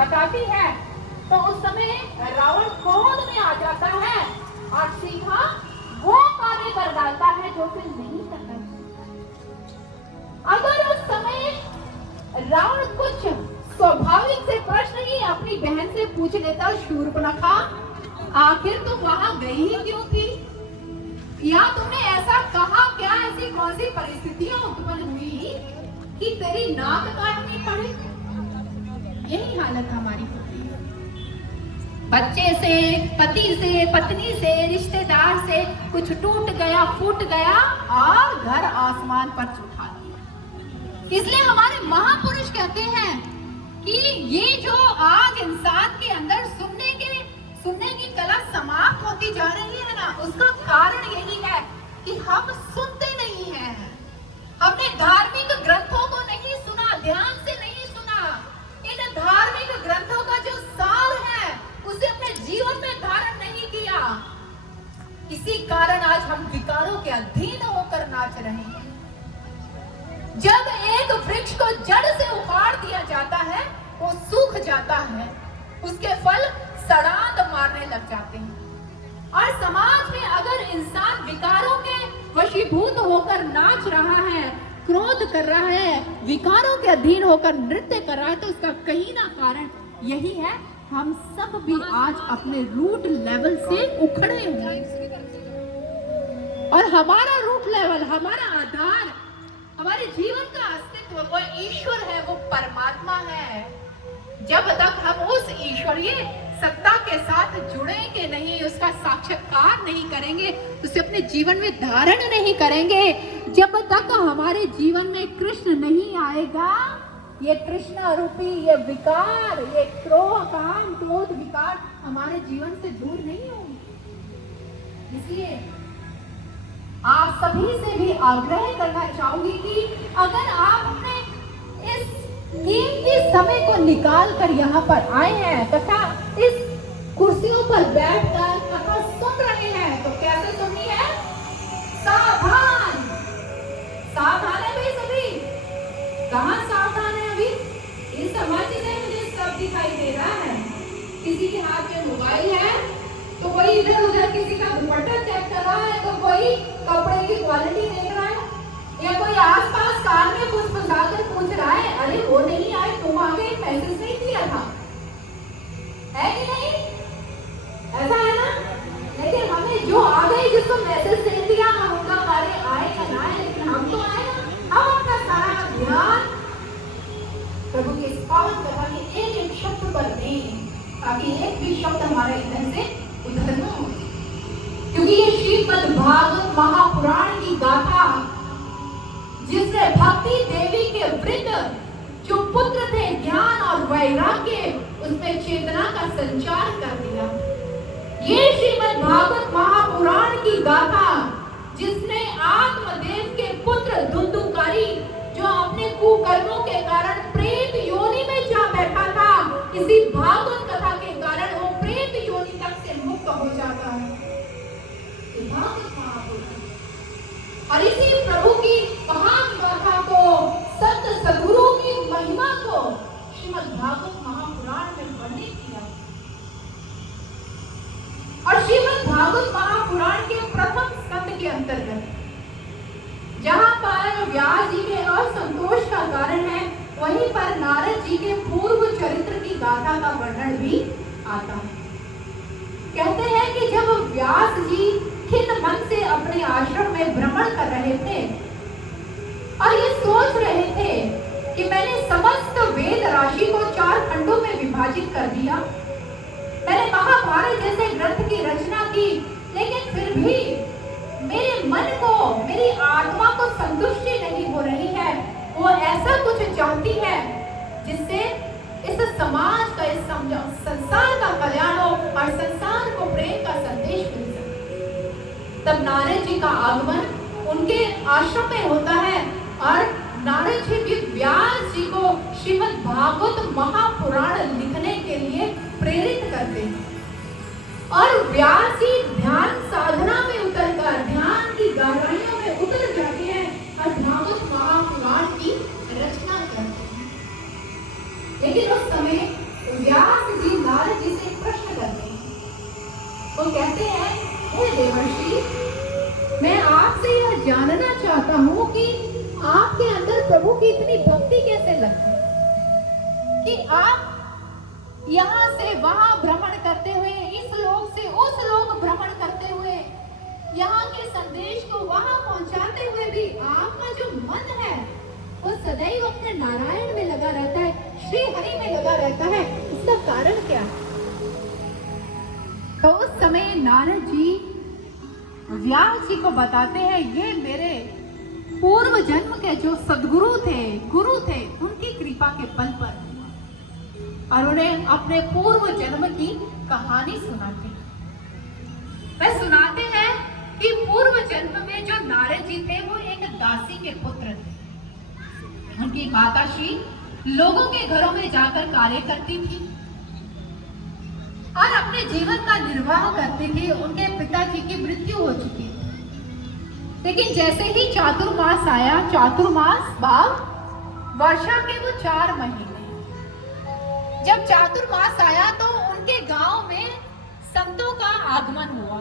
बताती है तो उस समय रावण क्रोध में आ जाता है और सीधा वो कार्य कर डालता है जो फिर नहीं करना चाहिए। अगर उस समय रावण कुछ स्वाभाविक से प्रश्न ही अपनी बहन से पूछ लेता, शूर्पणखा आखिर तुम वहां गई ही क्यों थी, या तुमने ऐसा कहा क्या, ऐसी कौन सी परिस्थितियां उत्पन्न हुई कि तेरी नाक काटनी पड़ी। यही हालत हमारी होती है, बच्चे से, पति से, पत्नी से, रिश्तेदार से कुछ टूट गया, फूट गया और घर आसमान पर उठा दिया। इसलिए हमारे महापुरुष कहते हैं कि ये जो आज इंसान के अंदर सुनने की कला समाप्त होती जा रही है ना, उसका कारण यही है कि हम सुनते नहीं हैं। हमने धार्मिक ग्रंथों को नहीं सुना, ध्यान से नहीं सुना। इन धार्मिक ग्रंथों का जो सार है उसे अपने जीवन में धारण नहीं किया। इसी कारण आज हम विकारों के अधीन होकर नाच रहे हैं। जब एक वृक्ष को जड़ से उखाड़ दिया जाता है, वो सूख जाता है, उसके फल सड़ांध मारने लग जाते हैं। और समाज में अगर इंसान विकारों के वशीभूत होकर नाच रहा है, क्रोध कर रहा है, विकारों के अधीन होकर नृत्य कर रहा है, तो उसका कहीं ना कारण यही है, हम सब भी आज अपने रूट लेवल से उखड़े हुए हैं। और हमारा रूट लेवल, हमारा आधार, हमारे जीवन का अस्तित्व वो ईश्वर है, वो परमात्मा है। जब तक हम उस ईश्वरीय सत्ता के साथ जुड़ेंगे नहीं, उसका साक्षात्कार नहीं करेंगे, उसे अपने जीवन में धारण नहीं करेंगे, जब तक हमारे जीवन में कृष्ण नहीं आएगा, ये कृष्ण रूपी ये विकार, ये क्रोध, काम, क्रोध, विकार हमारे जीवन से दूर नहीं होंगे। इसलिए आप सभी से भी आग्रह करना चाहूंगी कि अगर आप अपने इस कीमती समय को निकाल कर यहाँ पर आए हैं तथा इस कुर्सियों पर बैठकर कथा सुन रहे हैं, तो कैसे सुननी है? सावधान, सावधान है भाई सभी। कहाँ सावधान है अभी? इस समाज से मुझे सब दिखाई दे रहा है। किसी के हाथ में मोबाइल है तो कोई इधर उधर किसी का दुपट्टा चेक कर रहा है, तो कोई कपड़े की क्वालिटी देख रहा है, या कोई आसपास कान में कुछ फंसाकर पूछ रहा है, अरे वो नहीं आए, तुम आगे एक मैसेज नहीं दिया था, है कि नहीं? ऐसा है ना? लेकिन हमें जो आ गए, जिसको मैसेज दे दिया, हम उनका कार्य आए या ना आए, लेकिन हम तो आए ना। हम अपना सारा ध्यान प्रभु के पावन कथा के एक एक शब्द पर दें, ताकि एक भी शब्द हमारे इधर से उधर न हो। क्योंकि ये श्रीमद् भागवत महापुराण की गाथा, जिसने भक्ति देवी के वृद्ध जो पुत्र थे, ज्ञान और वैराग्य, उसमें चेतना का संचार कर दिया। ये श्रीमद् भागवत महापुराण की गाथा, जिसने आत्मदेव के पुत्र धुंधुकारी, जो अपने कुकर्मों के कारण प्रेत योनि में जा बैठा था, इसी भागवत कथा के कारण वो प्रेत योनि तक से मुक्त हो जाता है। भागवत महापुराण और इसी प्रभु की महान गाथा को, संत सद्गुरुओं की महिमा को श्रीमद् भागवत महापुराण में वर्णित किया। और श्रीमद् भागवत महापुराण के प्रथम स्कंद के अंतर्गत जहां पर व्यास जी के असंतोष का कारण है, वहीं पर नारद जी के पूर्व चरित्र की गाथा का वर्णन भी आता है। कहते हैं कि जब व्यास जी खिन्न मन से अपने आश्रम में भ्रमण कर रहे थे और ये सोच रहे थे कि मैंने समस्त वेद राशि को 4 खंडों में विभाजित कर दिया, मैंने महाभारत जैसे ग्रंथ की रचना की, लेकिन फिर भी मेरे मन को, मेरी आत्मा को संतुष्टि नहीं हो रही है। वो ऐसा कुछ चाहती है जिससे इस समाज का, इस संसार का कल्याण हो और संसार को प्रेम का संदेश मिल सके। तब नारद जी का आगमन उनके आश्रम में होता है और नारद जी भी व्यास जी को श्रीमद् भागवत महापुराण लिखने के लिए प्रेरित करते हैं। और व्यास जी ध्यान साधना में उतरकर, ध्यान की गहराइयों में उतर जाते हैं और भागवत महापुराण की रचना करते हैं। लेकिन उस समय व्यास चाहता हूँ कि आपके अंदर प्रभु की इतनी भक्ति कैसे लगती कि आप यहाँ से वहां भ्रमण करते हुए, इस लोक से उस लोक भ्रमण करते हुए, यहाँ के संदेश को वहां पहुंचाते हुए भी आपका जो मन है वो सदैव अपने नारायण में लगा रहता है, श्री हरि में लगा रहता है। इसका कारण क्या? तो उस समय नारद जी व्यास जी को बताते हैं, ये मेरे पूर्व जन्म के जो सदगुरु थे, गुरु थे, उनकी कृपा के बल पर, और उन्हें अपने पूर्व जन्म की कहानी सुनाते हैं। वह सुनाते हैं कि पूर्व जन्म में जो नारद जी थे वो एक दासी के पुत्र थे। उनकी माताश्री लोगों के घरों में जाकर कार्य करती थी और अपने जीवन का निर्वाह करती थी। उनके पिताजी की मृत्यु हो चुकी थी, लेकिन जैसे ही चातुर्मास आया, चातुर्मास भाव वर्षा के वो 4 महीने, जब चातुर्मास आया तो उनके गांव में संतों का आगमन हुआ।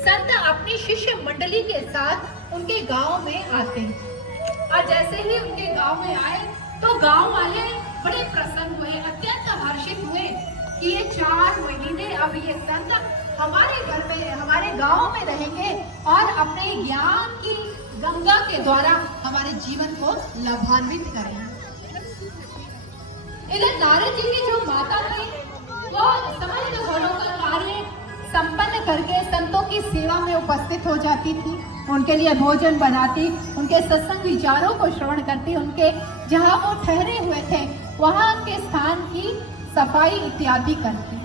संत अपनी शिष्य मंडली के साथ उनके गांव में आते हैं, और जैसे ही उनके गांव में आए तो गांव वाले बड़े प्रसन्न हुए, अत्यंत हर्षित हुए कि ये 4 महीने अब ये संत हमारे घर में, हमारे गांव में रहेंगे और अपने ज्ञान की गंगा के द्वारा हमारे जीवन को लाभान्वित करेंगे। इधर नारद जी की जो माता थी वो समस्त घरों का कार्य संपन्न करके संतों की सेवा में उपस्थित हो जाती थी, उनके लिए भोजन बनाती, उनके सत्संग विचारों को श्रवण करती, उनके जहाँ वो ठहरे हुए थे वहाँ के स्थान की सफाई इत्यादि करती।